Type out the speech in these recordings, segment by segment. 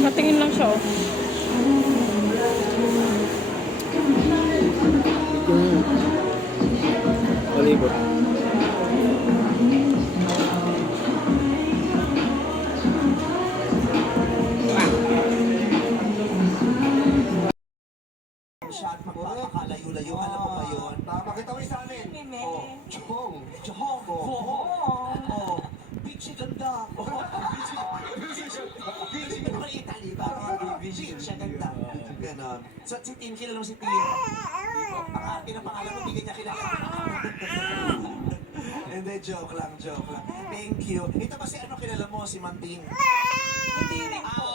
Nakatingin lang siya, oh. Palibot. Siya at magpapakalayo-layo. Alam mo ba yun? Pakita mo yung sa amin. Oh, Chong. Chong. Oh. Bichi ganda. Bichi ganda. Parang Italy ba? Bichi siya ganda. Ganon. So si Tin, kilala mo si Tin? Ang arte ng pangalan mo, bigyan niya kilala. Hindi, joke lang. Thank you. Ito ba si ano kilala mo? Si Manting? Hindi rin po.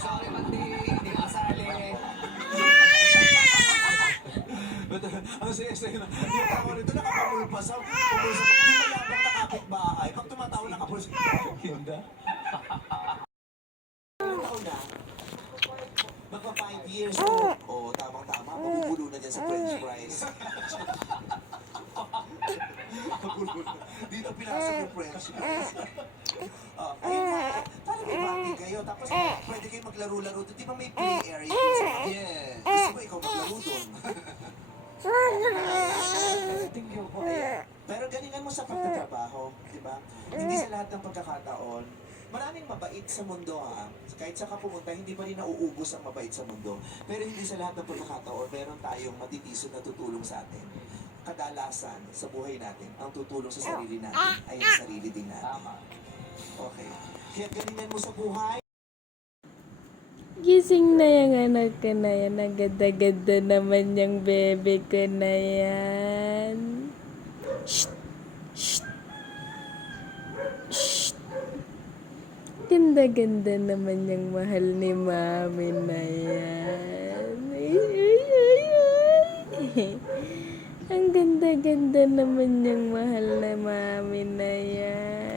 Sorry, Manting. Hindi kasali. Ang saya-saya na. Yung tao nito nakapamulpasaw. Pumulsa. Yung mayabang nakapit bahay. Pag tumatawa nakapulsa. Hinda. Taon na. Magpa 5 years mo. Oo, tamang-tama. Magugulo na dyan sa French fries. Dito pinasok yung French fries. Ayun na. Parang may bonding kayo. Tapos pwede kayo maglaro-laro doon. Di ba may play area? Yes. Gusto mo ikaw maglaro doon? Pero galingan mo sa pagtatrabaho, di ba? Hindi sa lahat ng pagkakataon, maraming mabait sa mundo ha. Kahit sa pumunta, hindi pa rin nauubos ang mabait sa mundo. Pero hindi sa lahat ng pagkakataon, meron tayong matitisod na tutulong sa atin. Kadalasan sa buhay natin, ang tutulong sa sarili natin ay ang sarili din natin. Okay. Kaya galingan mo sa buhay. Gising na yung anak ko na yan. Ang ganda-ganda naman yung bebe ko na yan. Shh! Shh! Shh! Ganda-ganda naman yung mahal ni mami na yan. Ay, ay, ay, ay. Ang ganda-ganda naman yung mahal na mami na yan.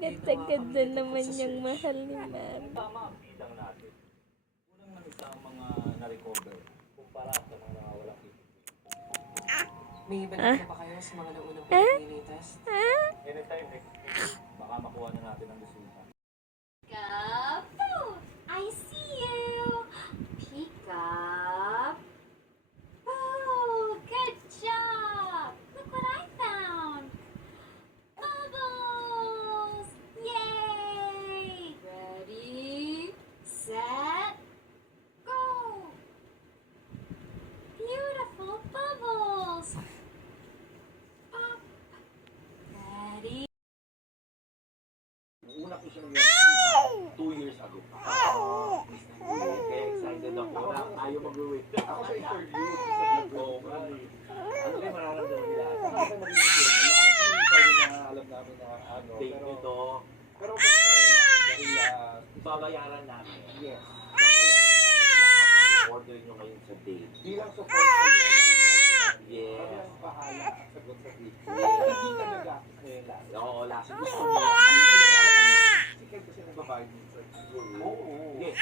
Ganda-ganda naman yung mahal ni mami. Tama ang bilang natin. Kulang man isang mga na-recover kumpara sa mga nawawalang isip. May balik na ba kayo sa mga naunang pinag test? Anytime next week, baka makuha na natin ang resulta. Peek-up! I see you! Peek-up! Oh, good job! Look what I found! Bubbles! Yay! Ready, set, go! Beautiful bubbles! Up! Ready? Una ko siyang 2 years ago. Kaya excited ako na ayaw mag-wait. Ako sa interview, sa vlog ko. Ano kayo mararamdaman nila? Hindi na alam namin na ano. Thank you to. Pero dahil babayaran namin. Yes. Babayaran namin lahat ng order nyo ngayon sa date. Bilang support kayo. Yes. Parang bahala at sagot sa date. Hindi ka nag-gastos ngayon lang. Oo, last. Gusto mo. Kasi nagbabayad mo sa oo. Yes.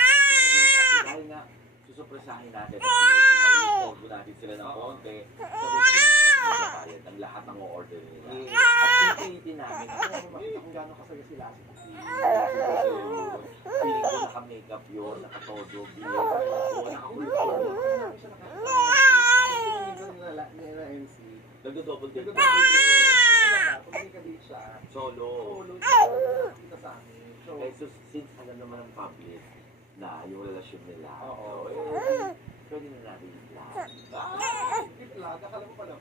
Dahil nga, susupresahin natin. Order natin sila ng konti. Sabi nagbabayad ang lahat ng order nila. At pipilitin namin. Makita kung gano'ng kasaya sila. Feeling ko naka-makeup yun, naka-todo, o naka-culture. Nagdo-double date. Solo. So, since alam naman ang public na yung relasyon nila, pwede na natin i-plan. Akala mo pa lang.